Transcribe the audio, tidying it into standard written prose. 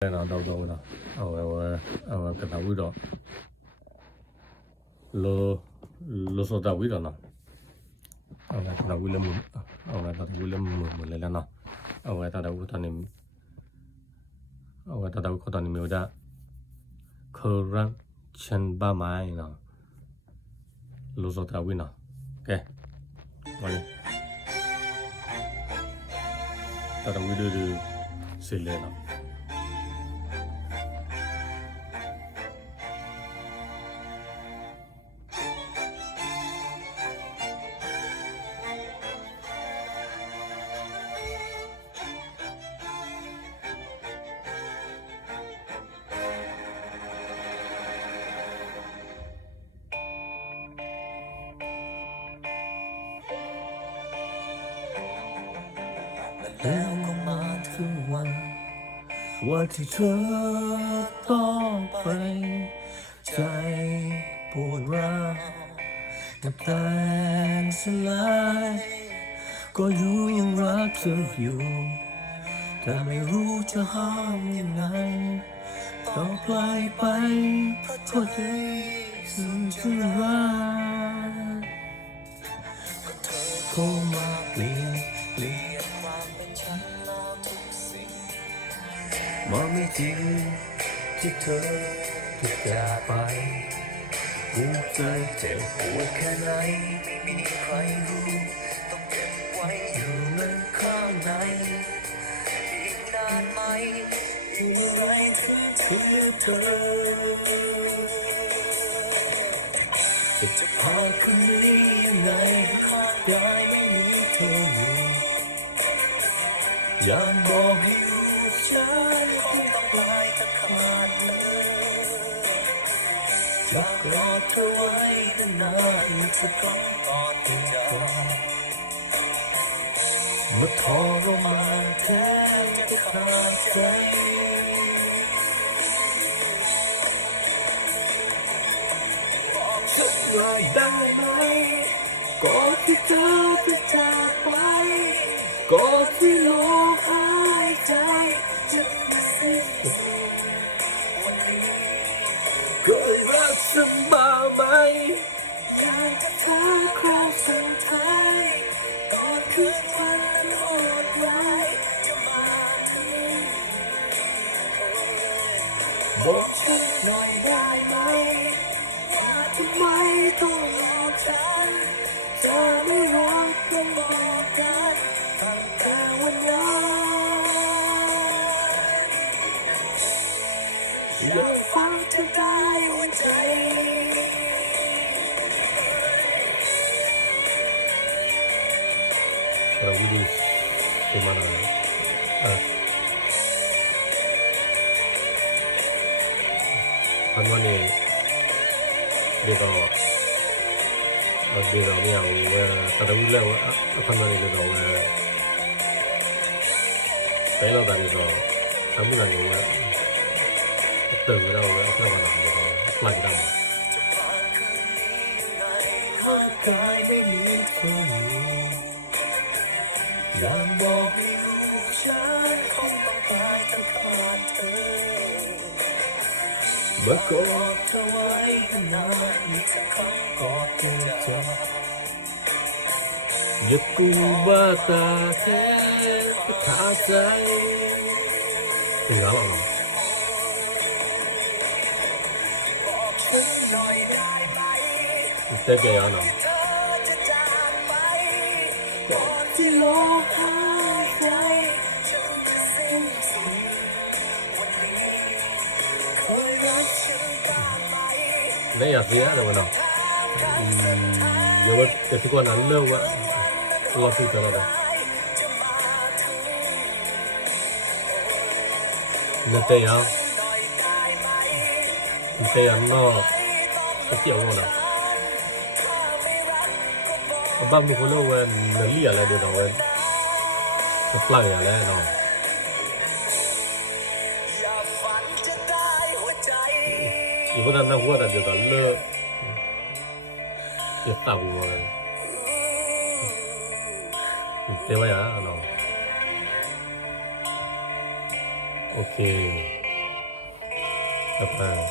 nào đâu đâu nào cái tàu đó lo lo số tàu đó nào cái tàu William cái tàu William một lấy là nào cái tàu có tàu nhiều đã current chân ba mai nào lo số tàu nào ok vào đi tàu đưa xịt lên nàoแล้วก็มาถึงวันว่าที่เธอต้องไปใจปวดร้าวแต่แตกสลายก็รู้ยังรักเธออยู่แต่ไม่รู้จะห้ามยังไงต้องปล่อยไปเพราะเธอสิ่งที่รักก็เธอเข้ามาเปลี่ยนความเป็นฉันแล้วทุกสิ่งมองไม่จริงที่เธอจะจากไปหัวใจเจ็บปวดแค่ไหนไม่มีใครรู้ต้องเก็บไว้อยู่ในข้างในอีกนานไหมอีกเมื่อไรถึงเธอจะพอคนนี้ยังไงข้างกายไม่มีเธออยู่อยากบอกให้รู้ฉันคงต้องตายถ้าขาดเธออยากกอดเธอไว้นานๆสักครั้งก่อนที่จะเมื่อทรมานแท้จะขาดใจบอกฉันว่าได้ไหมก่อนที่เธอจะจากไปก่อนที่ลมหายใจจะสิ้นสุดวันนี้ก็รักฉันบ้างไหมอยากจะถามครั้งสุดท้ายก่อนคืนวันนั้นโหดร้ายจะมาถึงบอกฉันหน่อยได้ไหมว่าทำไมต้องหลอกฉันจะไม่รักก็บอกกันอยากฟังเธอได้หัวใจWilly gimana kan mana dia tahu ni yang kada Willy kan mana dia tahu ਪਹਿਲਾਂ ਤਾਂ ਇਹ ਤਾਂ ਸਮਝ ਨਹੀਂ ਹੋਇਆตื่นแล้วเอาเข้ามาหนักเลยหลังดำร่างกายไม่มีเธออยู่อยากบอกให้รู้ฉันคงต้องตายถ้าขาดเธอเมื่อกอดเธอไว้นานอีกสักครั้งก่อนที่จะยึดกูบ้าตาแท้ขาดใจถึงแล้วหรอเต้นยังไงนะที่โลกหายใจฉันจะสิ้นสุดวันนี้เคยรักฉันบ้างไหมไม่อยากเสียแต่ว่าเนาะเดี๋ยวว่าเดี๋ยวที่ก่อนนั้นเลิกว่าเราสู้กันแล้วเนี่ยเตยังนอกไปเกี่ยวกันนะบ้านมีคนเล่าว่าเนื้อเลี้ยอะไรเดี๋ยวเราเว้ยจะปล่อยอะไรเนาะอีพวกนั้นน่าหัวแต่เดี๋ยวก็เลิกเก็บตังค์เลยเตะไว้อะเนาะโอเค บ๊ายบาย